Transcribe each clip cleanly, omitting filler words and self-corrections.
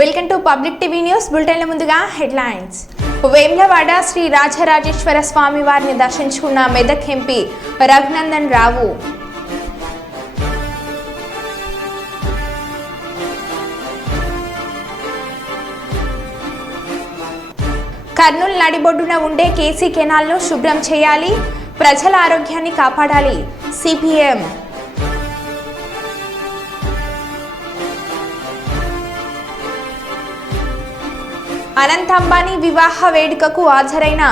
Welcome to public TV news bulletin లో ముందుగా headlines. Vemulawada Sri Rajarajeshwara Swamy వారిని దర్శించుకున్న మెదక్ ఎంపీ రఘునందన్ రావు. కర్నూలు నడిబొడ్డున ఉండే కేసీ కెనాల్ను శుభ్రం చేయాలి, ప్రజల ఆరోగ్యాన్ని కాపాడాలి సిపిఎం. అనంత్ అంబానీ వివాహ వేడుకకు హాజరైన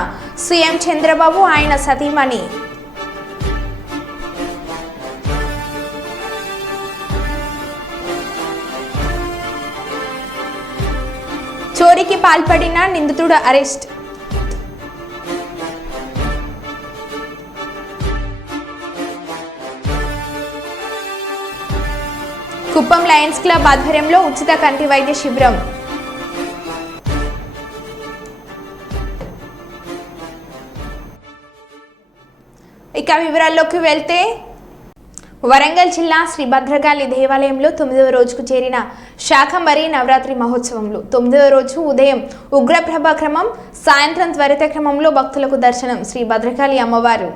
సీఎం చంద్రబాబు, ఆయన సతీమణి. చోరీకి పాల్పడిన నిందితుడు అరెస్ట్. కుప్పం లయన్స్ క్లబ్ ఆధ్వర్యంలో ఉచిత కంటి వైద్య శిబిరం. ఇక వివరాల్లోకి వెళ్తే, వరంగల్ జిల్లా శ్రీ భద్రకాళి దేవాలయంలో 9వ రోజుకు చేరిన శాకంబరి నవరాత్రి మహోత్సవంలో 9వ రోజు ఉదయం ఉగ్రప్రభ క్రమం, సాయంత్రం త్వరిత క్రమంలో భక్తులకు దర్శనం శ్రీ భద్రకాళి అమ్మవారు.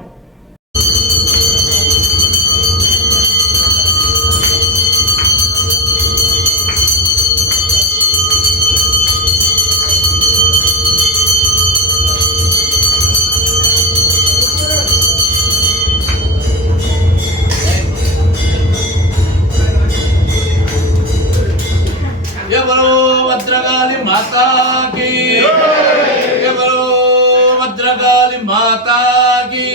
భద్రకాళి మాతా కీ జై, బలో భద్రకాళి మాతా కీ.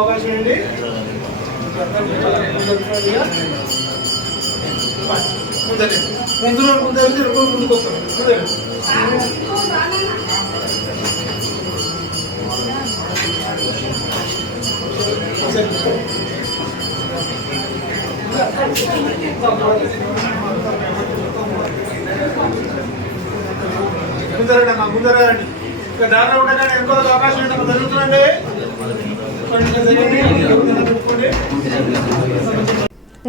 అవకాశం అండి. ముందుకు ముందరండి. ఇక దారిలో ఉండగానే ఇంకో అవకాశం ఏంటో జరుగుతుందండి.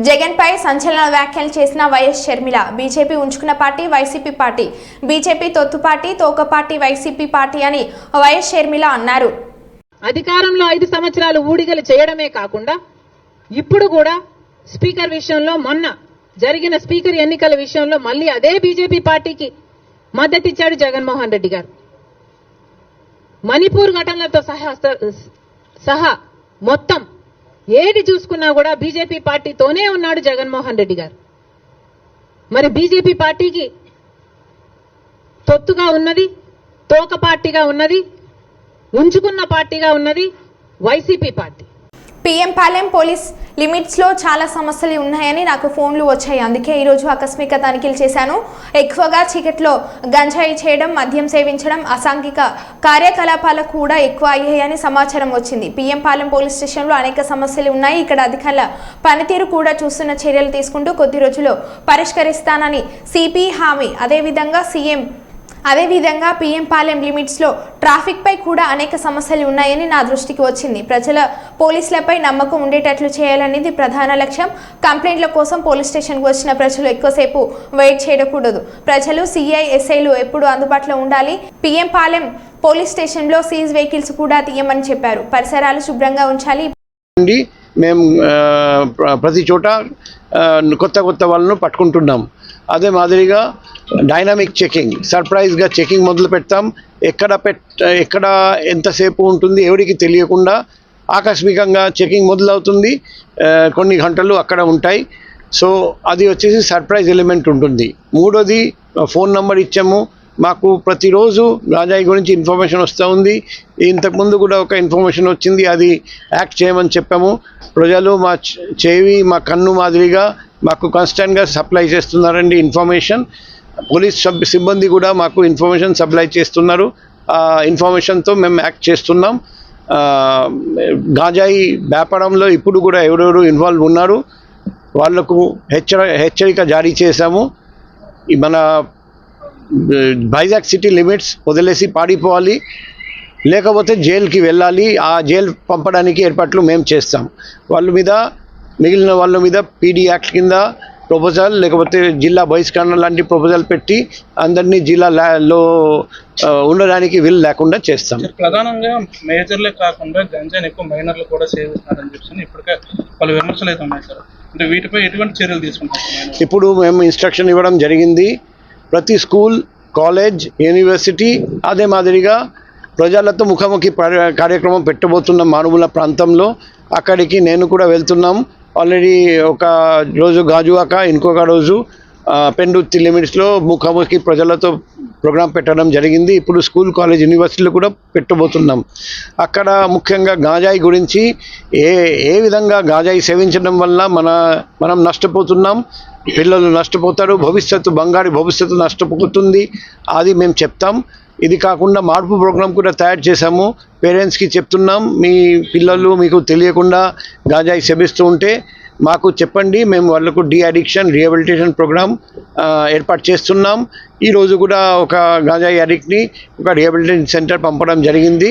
జగన్ పై సంచలన వ్యాఖ్యలు చేసిన వైఎస్ షర్మిల. బీజేపీ ఉంచుకున్న పార్టీ వైసీపీ పార్టీ, బీజేపీ తొత్తు పార్టీ, తోక పార్టీ వైసీపీ పార్టీ అని వైఎస్ షర్మిల అన్నారు. అధికారంలో 5 సంవత్సరాలు ఊడిగలు చేయడమే కాకుండా ఇప్పుడు కూడా స్పీకర్ విషయంలో, మొన్న జరిగిన స్పీకర్ ఎన్నికల విషయంలో మళ్ళీ అదే బీజేపీ పార్టీకి మద్దతిచ్చాడు జగన్మోహన్ రెడ్డి గారు. మణిపూర్ ఘటనలతో సహా మొత్తం ఏది చూసుకున్నా కూడా బీజేపీ పార్టీతోనే ఉన్నాడు జగన్మోహన్ రెడ్డి గారు. మరి బీజేపీ పార్టీకి తొత్తుగా ఉన్నది, తోక పార్టీగా ఉన్నది, ఉంచుకున్న పార్టీగా ఉన్నది YCP party. PM Palem police limits లో చాలా సమస్యలు ఉన్నాయని నాకు ఫోన్లు వచ్చాయి. అందుకే ఈరోజు ఆకస్మిక తనిఖీలు చేశాను. ఎక్కువగా చీకట్లో గంజాయి చేయడం, మద్యం సేవించడం, అసాంఘిక కార్యకలాపాలు కూడా ఎక్కువ అయ్యాయని సమాచారం వచ్చింది. పిఎం పాలెం పోలీస్ స్టేషన్లో అనేక సమస్యలు ఉన్నాయి. ఇక్కడ అధికారుల పనితీరు కూడా చూస్తున్న, చర్యలు తీసుకుంటూ కొద్ది రోజుల్లో పరిష్కరిస్తానని సిపి హామీ. అదేవిధంగా పిఎం పాలెం లిమిట్స్లో ట్రాఫిక్ పై కూడా అనేక సమస్యలు ఉన్నాయని నా దృష్టికి వచ్చింది. ప్రజల పోలీసులపై నమ్మకం ఉండేటట్లు చేయాలనేది ప్రధాన లక్ష్యం. కంప్లైంట్ల కోసం పోలీస్ స్టేషన్కు వచ్చిన ప్రజలు ఎక్కువసేపు వెయిట్ చేయకూడదు. ప్రజలు, సిఐ, ఎస్ఐలు ఎప్పుడు అందుబాటులో ఉండాలి. పిఎం పాలెం పోలీస్ స్టేషన్లో సీజ్ వెహికల్స్ కూడా తీయమని చెప్పారు. పరిసరాలు శుభ్రంగా ఉంచాలి. మేము ప్రతి చోట కొత్త వాళ్ళను పట్టుకుంటున్నాం. అదే మాదిరిగా డైనామిక్ చెకింగ్, సర్ప్రైజ్గా చెకింగ్ మొదలు పెడతాం. ఎక్కడ ఎంతసేపు ఉంటుంది ఎవరికి తెలియకుండా ఆకస్మికంగా చెకింగ్ మొదలవుతుంది. కొన్ని గంటలు అక్కడ ఉంటాయి. సో అది వచ్చేసి సర్ప్రైజ్ ఎలిమెంట్ ఉంటుంది. మూడోది ఫోన్ నెంబర్ ఇచ్చాము, మాకు ప్రతిరోజు గాంజాయి గురించి ఇన్ఫర్మేషన్ వస్తూ ఉంది. ఇంతకుముందు కూడా ఒక ఇన్ఫర్మేషన్ వచ్చింది, అది యాక్ట్ చేయమని చెప్పాము. ప్రజలు మా చెవి మా కన్ను మాదిరిగా మాకు కాన్స్టెంట్గా సప్లై చేస్తున్నారండి ఇన్ఫర్మేషన్. పోలీస్ సిబ్బంది కూడా మాకు ఇన్ఫర్మేషన్ సప్లై చేస్తున్నారు. ఆ ఇన్ఫర్మేషన్తో మేము యాక్ట్ చేస్తున్నాం. గాంజాయి వ్యాపారంలో ఇప్పుడు కూడా ఎవరెవరు ఇన్వాల్వ్ ఉన్నారు వాళ్లకు హెచ్చరిక జారీ చేశాము. మన వైజాగ్ సిటీ లిమిట్స్ వదిలేసి పారిపోవాలి, లేకపోతే జైలుకి వెళ్ళాలి. ఆ జైలు పంపడానికి ఏర్పాట్లు మేము చేస్తాం. మిగిలిన వాళ్ళ మీద పీడీ యాక్ట్ కింద ప్రపోజల్, లేకపోతే జిల్లా బహిష్కరణ లాంటి ప్రపోజల్ పెట్టి అందరినీ జిల్లాలో ఉండడానికి వీలు లేకుండా చేస్తాం. ప్రధానంగా మేజర్లే కాకుండా గంజాయిని ఎక్కువ మైనర్లు కూడా సేవిస్తున్నారని చెప్పి ఇప్పటికే పలు విమర్శలు అయితే ఉన్నాయి సార్. అంటే వీటిపై ఎటువంటి చర్యలు తీసుకుంటారు? ఇప్పుడు మేము ఇన్స్ట్రక్షన్ ఇవ్వడం జరిగింది. ప్రతి స్కూల్, కాలేజ్, యూనివర్సిటీ అదే మాదిరిగా ప్రజలతో ముఖాముఖి కార్యక్రమం పెట్టబోతున్న మారుమూల ప్రాంతంలో. అక్కడికి నేను కూడా వెళ్తున్నాం. ఆల్రెడీ ఒక రోజు గాజువాక, ఇంకొక రోజు పెందుర్తి లిమిట్స్లో ముఖాముఖి ప్రజలతో ప్రోగ్రాం పెట్టడం జరిగింది. ఇప్పుడు స్కూల్, కాలేజ్, యూనివర్సిటీలు కూడా పెట్టబోతున్నాం. అక్కడ ముఖ్యంగా గాంజాయి గురించి ఏ విధంగా గాంజాయి సేవించడం వల్ల మనం నష్టపోతున్నాం, పిల్లలు నష్టపోతారు, బంగారు భవిష్యత్తు నష్టపోతుంది, అది మేము చెప్తాం. ఇది కాకుండా మార్పు ప్రోగ్రాం కూడా తయారు చేశాము. పేరెంట్స్కి చెప్తున్నాం, మీ పిల్లలు మీకు తెలియకుండా గాంజాయి సేవిస్తూ ఉంటే మాకు చెప్పండి, మేము వాళ్ళకు అడిక్షన్ రీహాబిలిటేషన్ ప్రోగ్రామ్ ఏర్పాటు చేస్తున్నాం. ఈరోజు కూడా ఒక గాంజాయి అడిక్ట్ని ఒక రీహాబిలిటేషన్ సెంటర్ పంపడం జరిగింది.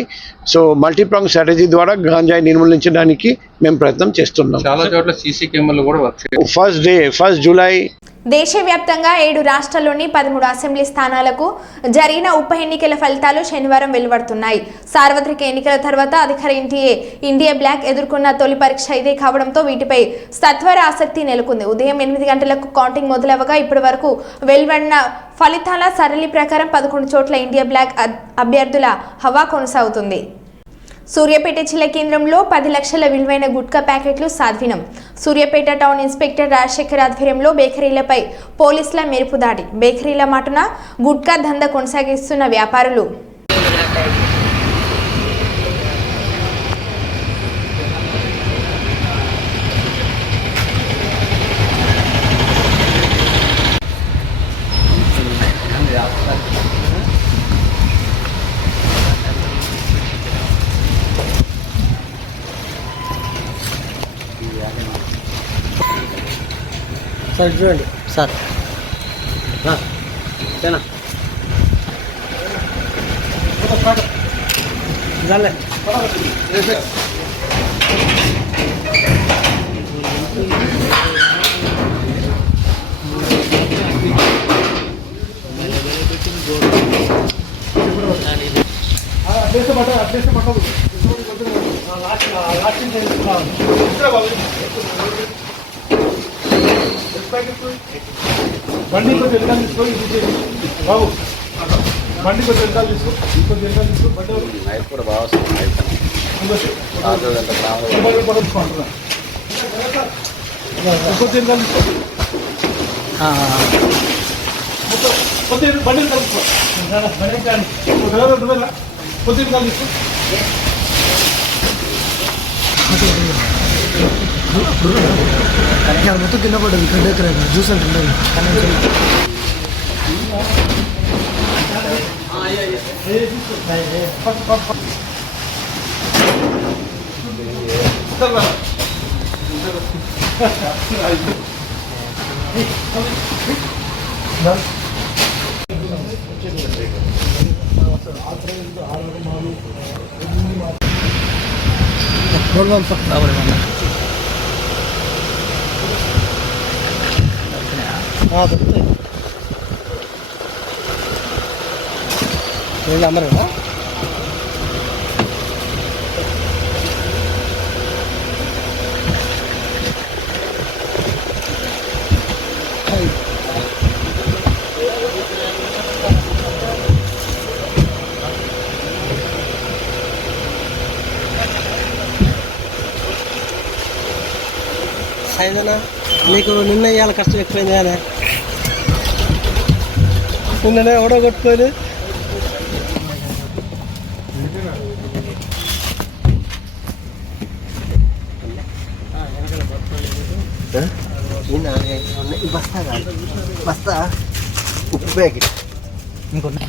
సో మల్టీప్రాంగ్ స్ట్రాటజీ ద్వారా గాంజాయి నిర్మూలించడానికి మేము ప్రయత్నం చేస్తున్నాం. చాలా చోట్ల సీసీ కెమెరాలు కూడా వర్క్ ఫస్ట్ జూలై దేశవ్యాప్తంగా 7 రాష్ట్రాల్లోని 13 అసెంబ్లీ స్థానాలకు జరిగిన ఉప ఎన్నికల ఫలితాలు శనివారం వెలువడుతున్నాయి. సార్వత్రిక ఎన్నికల తర్వాత అధికార ఇండియా బ్లాక్ ఎదుర్కొన్న తొలి పరీక్ష ఇదే కావడంతో వీటిపై సత్వర ఆసక్తి నెలకొంది. ఉదయం 8 గంటలకు కౌంటింగ్ మొదలవగా ఇప్పటి వరకు వెలువడిన ఫలితాల సరళి ప్రకారం 11 చోట్ల ఇండియా బ్లాక్ అభ్యర్థుల హవా కొనసాగుతుంది. సూర్యాపేట జిల్లా కేంద్రంలో 10 లక్షల విలువైన గుట్కా ప్యాకెట్లు స్వాధీనం. సూర్యాపేట టౌన్ ఇన్స్పెక్టర్ రాజశేఖర్ ఆధ్వర్యంలో బేకరీలపై పోలీసుల మెరుపు దాడి. బేకరీల మాటున గుట్కా దందా కొనసాగిస్తున్న వ్యాపారులు సార్ చూడండి సార్ బండి కొంచెం వెనకాల తీసుకో, బాబు బండి కొంచెం వెనకాల తీసుకో, బండి కూడా బాగా వస్తుంది. కొంచెం వెనకాల తీసుకో, కొద్దిగా బండి వెనకాల తీసుకో, కొద్దిగా వెనకాల తీసుకో. మొత్తం కింద పడ్డది గడ్డ జ్యూస్ అంటే దొరుకుతాయి అందరూ సాయిదనా నీకు నిన్న ఇవాళ కష్టం ఎక్కువైంది కానీ నిన్ననే ఓడగొట్టుకొని ఈ 4-5 ఉన్నాయి. ఈ బస్తా కాదు, బస్తా ఉప్పు ప్యాకెట్ ఇంకొన్ని.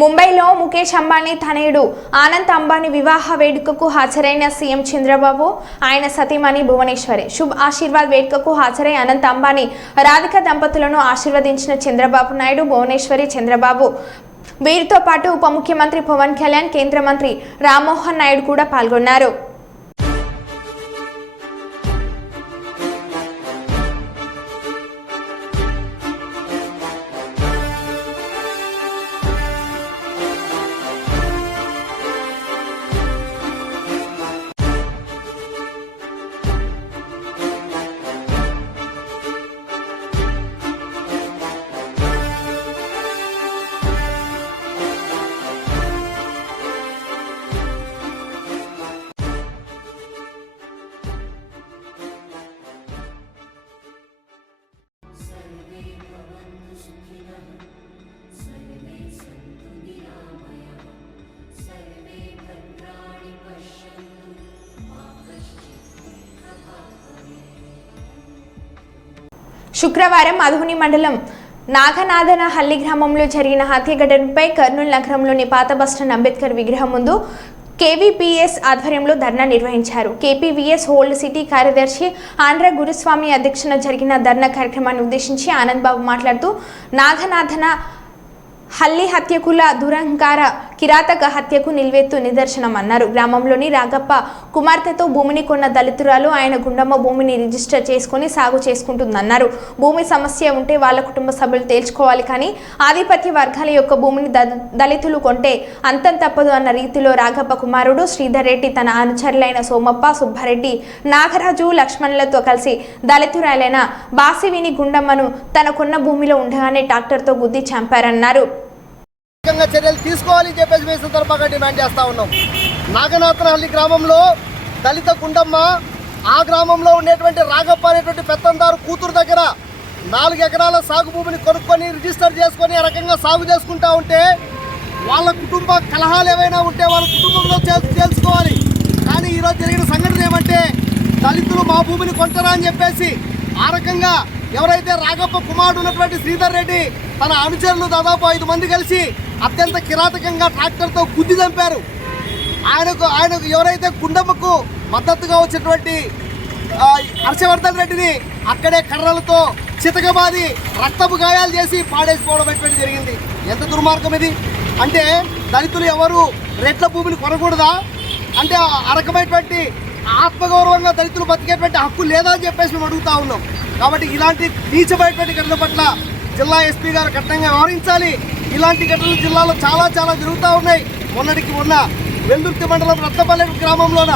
ముంబైలో ముఖేష్ అంబానీ తనయుడు ఆనంద్ అంబానీ వివాహ వేడుకకు హాజరైన సీఎం చంద్రబాబు ఆయన సతీమణి భువనేశ్వరి శుభ్ ఆశీర్వాద్ వేడుకకు హాజరై అనంత్ అంబానీ రాధిక దంపతులను ఆశీర్వదించిన చంద్రబాబు నాయుడు భువనేశ్వరి చంద్రబాబు వీరితో పాటు ఉప ముఖ్యమంత్రి పవన్ కళ్యాణ్ కేంద్ర మంత్రి రామ్మోహన్ నాయుడు కూడా పాల్గొన్నారు. శుక్రవారం అధుని మండలం నాగనాథనహల్లి గ్రామంలో జరిగిన హత్య ఘటనపై కర్నూలు నగరంలోని పాత బస్టాండ్ అంబేద్కర్ విగ్రహం ముందు కేవీపీఎస్ ఆధ్వర్యంలో ధర్నా నిర్వహించారు. కేపీవీఎస్ ఓల్డ్ సిటీ కార్యదర్శి ఆంధ్ర గురుస్వామి అధ్యక్షతన జరిగిన ధర్నా కార్యక్రమాన్ని ఉద్దేశించి ఆనంద్ బాబు మాట్లాడుతూ నాగనాథన హల్లి హత్యకుల దురంకార కిరాతక హత్యకు నిల్వెత్తు నిదర్శనమన్నారు. గ్రామంలోని రాగప్ప కుమార్తెతో భూమిని కొన్న దళితురాలు ఆయన గుండమ్మ భూమిని రిజిస్టర్ చేసుకుని సాగు చేసుకుంటుందన్నారు. భూమి సమస్య ఉంటే వాళ్ళ కుటుంబ సభ్యులు తేల్చుకోవాలి, కానీ ఆధిపత్య వర్గాల యొక్క భూమిని దళితులు కొంటే అంతం తప్పదు అన్న రీతిలో రాగప్ప కుమారుడు శ్రీధర్ రెడ్డి తన అనుచరులైన సోమప్ప, సుబ్బారెడ్డి, నాగరాజు, లక్ష్మణులతో కలిసి దళితురాలైన బాసివిని గుండమ్మను తనకున్న భూమిలో ఉండగానే ట్రాక్టర్తో గుద్ది చంపారన్నారు. చర్యలు తీసుకోవాలని చెప్పేసి మేము సందర్భంగా డిమాండ్ చేస్తా ఉన్నాం. నాగనాథనహల్లి గ్రామంలో దళిత గుండమ్మ ఆ గ్రామంలో ఉండేటువంటి రాగప్ప అనేటువంటి పెత్తందారు కూతురు దగ్గర 4 ఎకరాల సాగు భూమిని కొనుక్కొని రిజిస్టర్ చేసుకొని ఆ రకంగా సాగు చేసుకుంటా ఉంటే వాళ్ళ కుటుంబ కలహాలు ఏవైనా ఉంటే వాళ్ళ కుటుంబంలో తెలుసుకోవాలి. కానీ ఈరోజు జరిగిన సంఘటన ఏమంటే దళితులు మా భూమిని కొంటారా అని చెప్పేసి ఆ రకంగా ఎవరైతే రాగప్ప కుమారుడు ఉన్నటువంటి శ్రీధర్ రెడ్డి తన అనుచరులు దాదాపు 5 మంది కలిసి అత్యంత కిరాతకంగా ట్రాక్టర్తో గుద్ది చంపారు. ఆయనకు ఎవరైతే గుండమ్మకు మద్దతుగా వచ్చినటువంటి హర్షవర్ధన్ రెడ్డిని అక్కడే కర్రలతో చితకబాది రక్తపు గాయాలు చేసి పాడేసిపోవడం అనేటువంటి జరిగింది. ఎంత దుర్మార్గం ఇది! అంటే దళితులు ఎవరు రెట్ల భూమిని కొనకూడదా? అంటే ఆ రకమైనటువంటి ఆత్మగౌరవంగా దళితులు బతికేటువంటి హక్కు లేదా అని చెప్పేసి మేము అడుగుతా ఉన్నాం. కాబట్టి ఇలాంటి నీచమైనటువంటి ఘటన పట్ల జిల్లా ఎస్పీ గారు కఠినంగా వ్యవహరించాలి. ఇలాంటి ఘటనలు జిల్లాలో చాలా జరుగుతూ ఉన్నాయి. మొన్నటికి మొన్న వెల్దుర్తి మండలం రత్నపల్లి గ్రామంలోన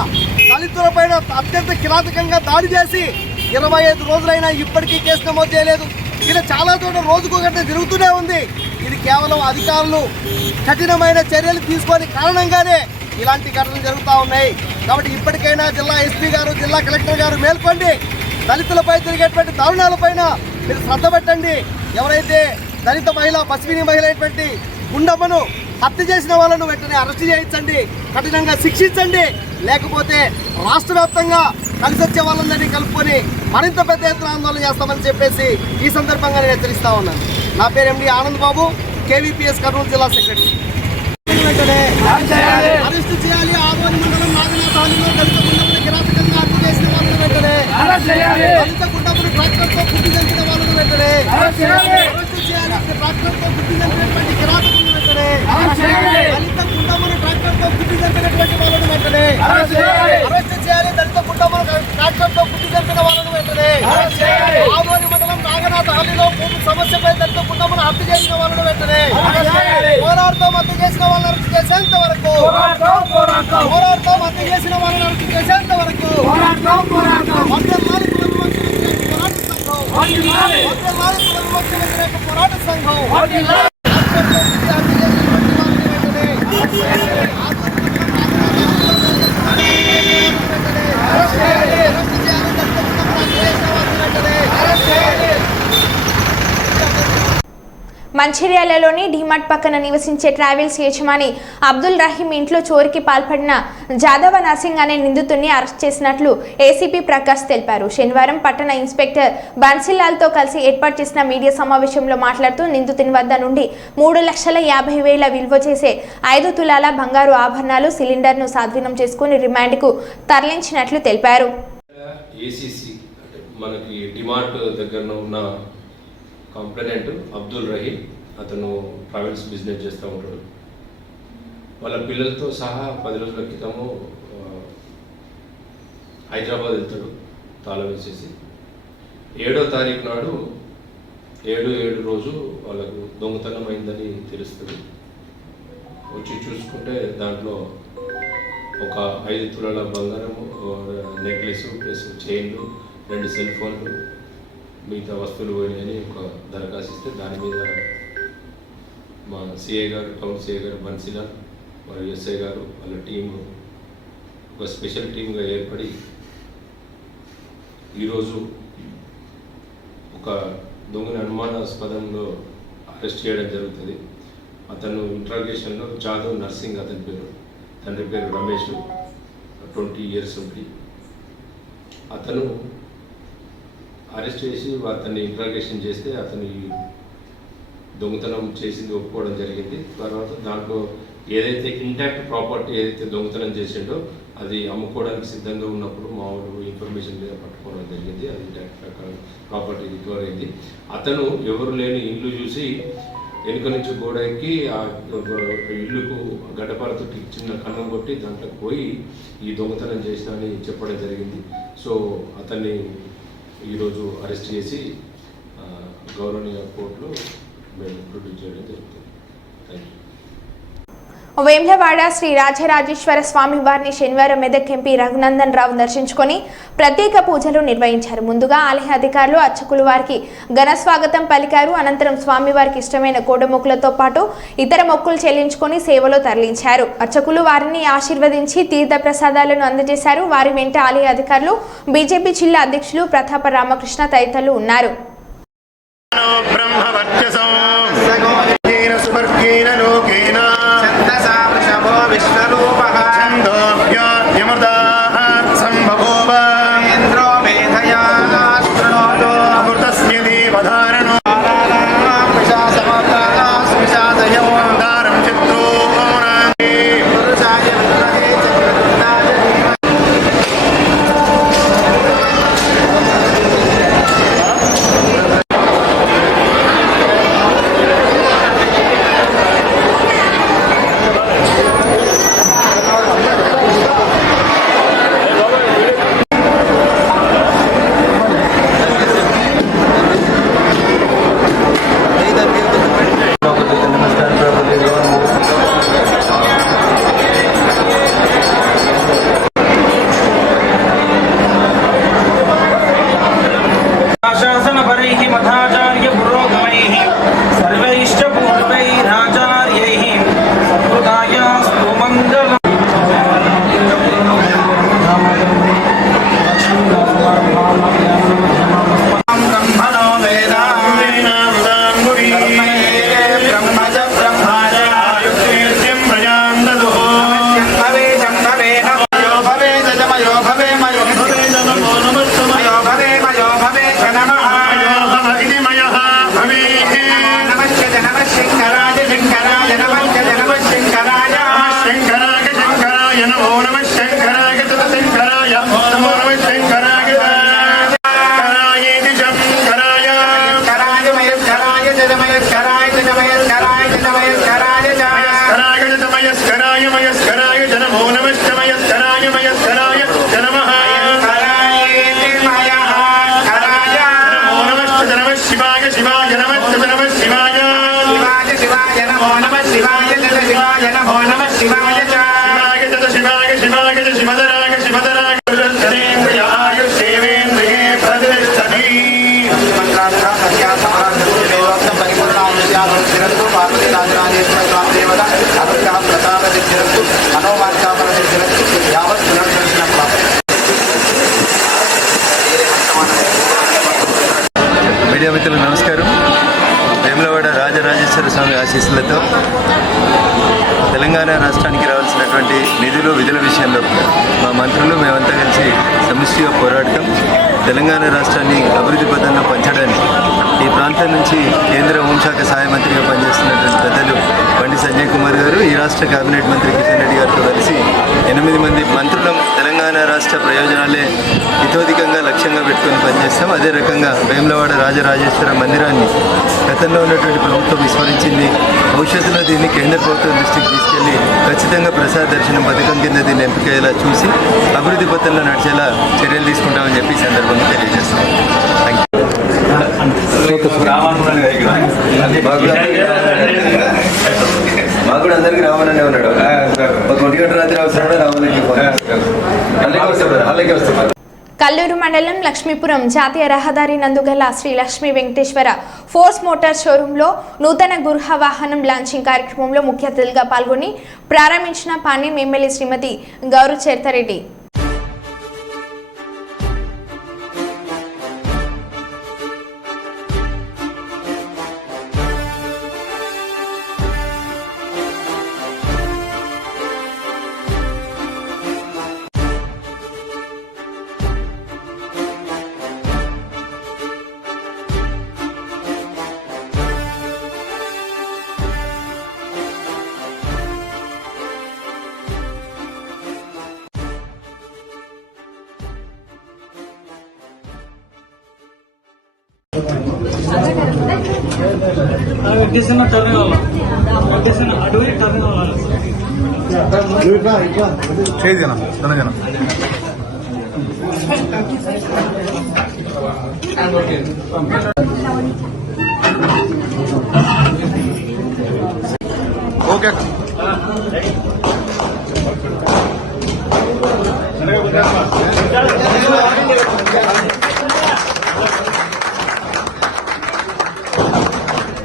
దళితులపైన అత్యంత కిరాతకంగా దాడి చేసి 25 రోజులైనా ఇప్పటికీ కేసు నమోదు చేయలేదు. ఇలా చాలా చోట్ల రోజుకు ఘటన జరుగుతూనే ఉంది. ఇది కేవలం అధికారులు కఠినమైన చర్యలు తీసుకొని కారణంగానే ఇలాంటి ఘటనలు జరుగుతూ ఉన్నాయి. కాబట్టి ఇప్పటికైనా జిల్లా ఎస్పీ గారు, జిల్లా కలెక్టర్ గారు మేల్కొండి. దళితులపై జరిగేటువంటి దారుణాలపైన మీరు శ్రద్ధ పెట్టండి. ఎవరైతే దళిత మహిళ, పసివిని మహిళ అయినటువంటి గుండమ్మను హత్య చేసిన వాళ్ళను వెంటనే అరెస్ట్ చేయించండి, కఠినంగా శిక్షించండి. లేకపోతే రాష్ట్ర వ్యాప్తంగా కలిసి వచ్చే వాళ్ళందరినీ కలుపుకొని మరింత పెద్ద ఎత్తున ఆందోళన చేస్తామని చెప్పేసి ఈ సందర్భంగా నేను హెచ్చరిస్తా ఉన్నాను. నా పేరు ఎండి ఆనంద్ బాబు, కేవీపీఎస్ కర్నూలు జిల్లా సెక్రటరీ. వెంటనే అరెస్ట్ చేయాలి. ఆదోని మండలం నాగనాథనహల్లిలో దళిత గుండమ్మను కిరాతకంగా హత్య చేసిన వాళ్ళను వెంటనే దళిత గుండమ్మను ట్రాక్టర్తో గుద్ది చంపిన వాళ్ళను వెంటనే అరెస్ట్ చేయాలి. ట్రాక్టర్తో గుద్ది చంపినటువంటి కిరాతకులను వెంటనే దళిత గుండమ్మను ట్రాక్టర్తో గుద్ది చంపినటువంటి వాళ్ళను వెంటనే అరెస్ట్ చేయాలి. దళిత గుండమ్మను ట్రాక్టర్తో గుద్ది చంపిన వాళ్ళను వెంటనే ఆదోని మండలం నాగనాథనహల్లిలో భూమి సమస్యపై దళిత గుండమ్మను హత్య చేసిన వాళ్ళను వెంటనే పోరాడుతూ హత్య చేసిన వాళ్ళని అరెస్ట్ చేసేంత వరకు పోరాడుతూ హత్య చేసిన వాళ్ళని అరెస్ట్ చేసేంత వరకు పోరాట సంఘం మంచిర్యాలలోని డిమార్ట్ పక్కన నివసించే ట్రావెల్స్ యజమాని అబ్దుల్ రహీం ఇంట్లో చోరీకి పాల్పడిన జాదవ నర్సింగ్ అనే నిందితుడిని అరెస్ట్ చేసినట్లు ఏసీపీ ప్రకాష్ తెలిపారు. శనివారం పట్టణ ఇన్స్పెక్టర్ బన్సీలాల్తో కలిసి ఏర్పాటు చేసిన మీడియా సమావేశంలో మాట్లాడుతూ నిందితుని వద్ద నుండి 3,50,000 విలువ చేసే 5 తులాల బంగారు ఆభరణాలు, సిలిండర్ను స్వాధీనం చేసుకుని రిమాండ్కు తరలించినట్లు తెలిపారు. ఏసీసీ అంటే మనకి డిమార్ట్ దగ్గర ఉన్న కంప్లైనెంట్ అబ్దుల్ రహీం, అతను ట్రావెల్స్ బిజినెస్ చేస్తూ ఉంటాడు. వాళ్ళ పిల్లలతో సహా 10 రోజుల క్రితము హైదరాబాద్ వెళ్తాడు తాళం వేసేసి. 7వ తారీఖు నాడు 7/7 రోజు వాళ్ళకు దొంగతనం అయిందని తెలుస్తుంది. వచ్చి చూసుకుంటే దాంట్లో ఒక 5 తులాల బంగారము, నెక్లెస్ ప్లస్ చైన్లు, 2 సెల్ ఫోన్లు, మిగతా వస్తువులు పోయినాయని ఒక దరఖాస్తు ఇస్తే దాని మీద మా సిఐ గారు, టౌన్ సిఐ గారు బన్సీలాల్ మరియు ఎస్ఐ గారు వాళ్ళ టీము ఒక స్పెషల్ టీమ్గా ఏర్పడి ఈరోజు ఒక దొంగని అనుమానాస్పదంలో అరెస్ట్ చేయడం జరుగుతుంది. అతను ఇంట్రాగేషన్లో జాదవ్ నర్సింగ్ అతని పేరు, తండ్రి పేరు రమేష్, 20 years ఉంటుంది. అతను అరెస్ట్ చేసి అతన్ని ఇంట్రాగేషన్ చేస్తే అతను దొంగతనం చేసింది ఒప్పుకోవడం జరిగింది. తర్వాత దాంట్లో ఏదైతే ఇంటాక్ట్ ప్రాపర్టీ ఏదైతే దొంగతనం చేసిండో అది అమ్ముకోవడానికి సిద్ధంగా ఉన్నప్పుడు మామూలు ఇన్ఫర్మేషన్ మీద పట్టుకోవడం జరిగింది. అది ఇంటాక్ట్ ప్రాపర్టీ రికవర్ అయింది. అతను ఎవరు లేని ఇల్లు చూసి వెనుక నుంచి గోడ ఎక్కి ఆ ఇల్లుకు గడ్డపారతో చిన్న కన్నం కొట్టి దాంట్లోకి పోయి ఈ దొంగతనం చేసిన అని చెప్పడం జరిగింది. సో అతన్ని ఈరోజు అరెస్ట్ చేసి గౌరవనీయ కోర్టులో మేము ప్రొడ్యూస్ చేయడం జరుగుతుంది. Thank you. వేములవాడ శ్రీ రాజరాజేశ్వర స్వామి వారిని శనివారం మెదక్ ఎంపీ రఘునందన్ రావు దర్శించుకొని ప్రత్యేక పూజలు నిర్వహించారు. ముందుగా ఆలయ అధికారులు, అర్చకులు వారికి ఘన స్వాగతం పలికారు. అనంతరం స్వామివారికి ఇష్టమైన కోడమొక్కులతో పాటు ఇతర మొక్కులు చెల్లించుకొని సేవలో తరలించారు. అర్చకులు వారిని ఆశీర్వదించి తీర్థ ప్రసాదాలను అందజేశారు. వారి వెంట ఆలయ అధికారులు, బీజేపీ జిల్లా అధ్యక్షులు ప్రతాప రామకృష్ణ తదితరులు ఉన్నారు. మీడియా మిత్రులకు నమస్కారం. వేములవాడ రాజరాజేశ్వర స్వామి ఆశీస్సులతో తెలంగాణ రాష్ట్రానికి రావాల్సినటువంటి నిధులు విధుల విషయంలో మా మంత్రులు మేమంతా కలిసి సమిష్టిగా పోరాడటం, తెలంగాణ రాష్ట్రాన్ని అభివృద్ధి పథంలో పంచడానికి ఈ ప్రాంతం నుంచి కేంద్ర హోంశాఖ సహాయ మంత్రిగా పనిచేస్తున్నటువంటి పెద్దలు బండి సంజయ్ కుమార్ గారు, ఈ రాష్ట్ర కేబినెట్ మంత్రి కిషన్ రెడ్డి గారితో కలిసి 8 మంది మంత్రులం తెలంగాణ రాష్ట్ర ప్రయోజనాలే ఇతోధికంగా లక్ష్యంగా పెట్టుకొని పనిచేస్తాం. అదే రకంగా వేములవాడ రాజరాజేశ్వర మందిరాన్ని గతంలో ఉన్నటువంటి ప్రభుత్వం విస్మరించింది. భవిష్యత్తులో దీన్ని కేంద్ర ప్రభుత్వం దృష్టికి తీసుకెళ్లి ఖచ్చితంగా ప్రసాద దర్శనం పథకం కింద దీన్ని ఎంపికయ్యేలా చూసి అభివృద్ధి పథంలో నడిచేలా చర్యలు తీసుకుంటామని చెప్పి ఈ సందర్భంగా తెలియజేస్తున్నాం. మాకు కూడా అందరికీ రావాలనే ఉన్నాడు. ఒక 1 గంట రాత్రి అవసరం రావాలని వస్తున్నారు. కల్లూరు మండలం లక్ష్మీపురం జాతీయ రహదారి నందుగల శ్రీ లక్ష్మీ వెంకటేశ్వర ఫోర్స్ మోటార్ షోరూంలో నూతన గృహ వాహనం లాంచింగ్ కార్యక్రమంలో ముఖ్య అతిథిగా పాల్గొని ప్రారంభించిన పాణ్యం ఎమ్మెల్యే శ్రీమతి గౌరు చేర్తారెడ్డి. ఓకే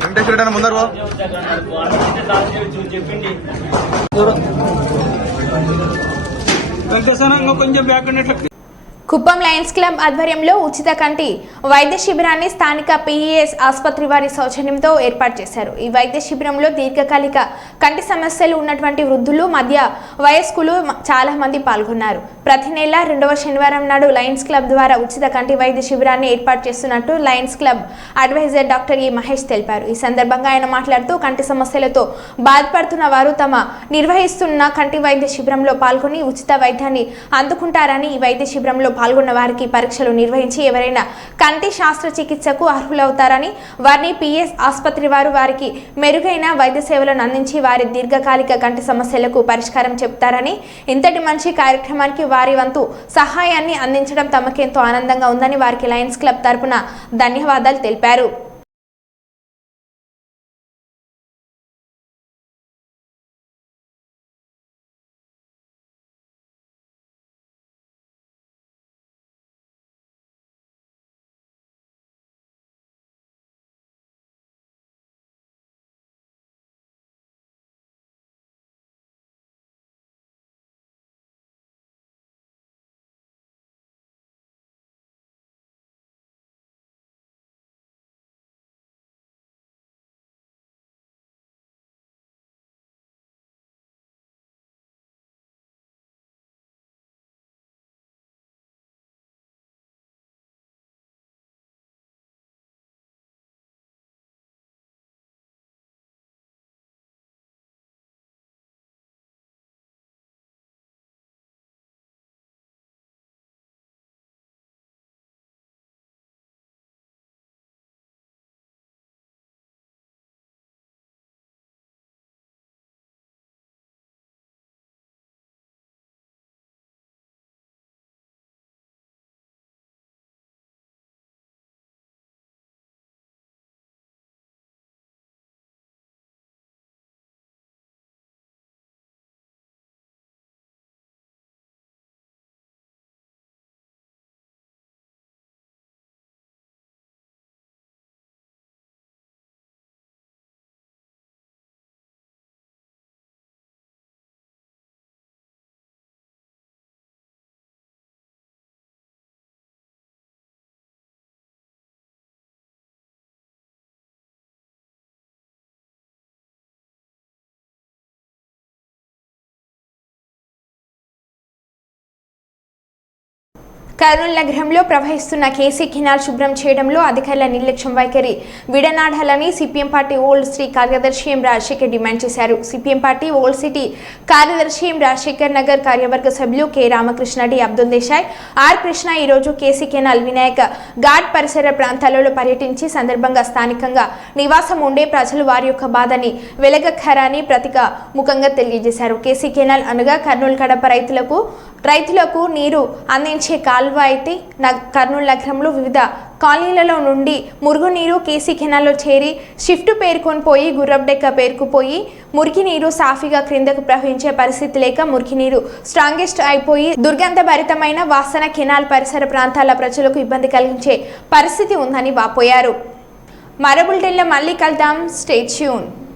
వెంకటేశ్వర ముందరు కొంచెం బ్యాక్ కుప్పం లయన్స్ క్లబ్ ఆధ్వర్యంలో ఉచిత కంటి వైద్య శిబిరాన్ని స్థానిక పిఈఎస్ ఆసుపత్రి వారి సౌజన్యంతో ఏర్పాటు చేశారు. ఈ వైద్య శిబిరంలో దీర్ఘకాలిక కంటి సమస్యలు ఉన్నటువంటి వృద్ధులు, మధ్య వయస్కులు చాలా మంది పాల్గొన్నారు. ప్రతి నెల 2వ శనివారం నాడు లయన్స్ క్లబ్ ద్వారా ఉచిత కంటి వైద్య శిబిరాన్ని ఏర్పాటు చేస్తున్నట్టు లయన్స్ క్లబ్ అడ్వైజర్ డాక్టర్ ఈ మహేష్ తెలిపారు. ఈ సందర్భంగా ఆయన మాట్లాడుతూ కంటి సమస్యలతో బాధపడుతున్న వారు తమ నిర్వహిస్తున్న కంటి వైద్య శిబిరంలో పాల్గొని ఉచిత వైద్యాన్ని అందుకుంటారని, ఈ వైద్య శిబిరంలో పాల్గొన్న వారికి పరీక్షలు నిర్వహించి ఎవరైనా కంటి శస్త్రచికిత్సకు అర్హులవుతారని, వారిని పిఎస్ ఆసుపత్రి వారు వారికి మెరుగైన వైద్య సేవలను అందించి వారి దీర్ఘకాలిక కంటి సమస్యలకు పరిష్కారం చెప్తారని, ఇంతటి మంచి కార్యక్రమానికి వారి వంతు సహాయాన్ని అందించడం తమకెంతో ఆనందంగా ఉందని వారికి లయన్స్ క్లబ్ తరపున ధన్యవాదాలు తెలిపారు. కర్నూలు నగరంలో ప్రవహిస్తున్న కేసీ కెనాల్ శుభ్రం చేయడంలో అధికారుల నిర్లక్ష్యం వైఖరి విడనాడాలని సిపిఎం పార్టీ ఓల్డ్ సిటీ కార్యదర్శి ఎం రాజశేఖర్ డిమాండ్ చేశారు. సిపిఎం పార్టీ ఓల్డ్ సిటీ కార్యదర్శి ఎం రాజశేఖర్ నగర్ కార్యవర్గ సభ్యులు K Ramakrishna D Abdul Desai R Krishna ఈరోజు కేసీ కెనాల్ వినాయక ఘాట్ పరిసర ప్రాంతాలలో పర్యటించి సందర్భంగా స్థానికంగా నివాసం ఉండే ప్రజలు వారి యొక్క బాధని వెలగక్కరాని ప్రతిక ముఖంగా తెలియజేశారు. కేసీ కెనాల్ అనగా కర్నూలు కడప రైతులకు నీరు అందించే కాల్వ అయితే కర్నూలు నగరంలో వివిధ కాలనీలలో నుండి మురుగునీరు కేసీ కెనాల్లో చేరి షిఫ్ట్ పేరుకొని పోయి గుర్రబ్డెక్క పేరుకుపోయి మురికి నీరు సాఫీగా క్రిందకు ప్రవహించే పరిస్థితి లేక మురికి నీరు స్ట్రాంగెస్ట్ అయిపోయి దుర్గంధభరితమైన వాసన కెనాల్ పరిసర ప్రాంతాల ప్రజలకు ఇబ్బంది కలిగించే పరిస్థితి ఉందని వాపోయారు. మరో బులెటిన్లో మళ్ళీ కలుద్దాం. Stay tune.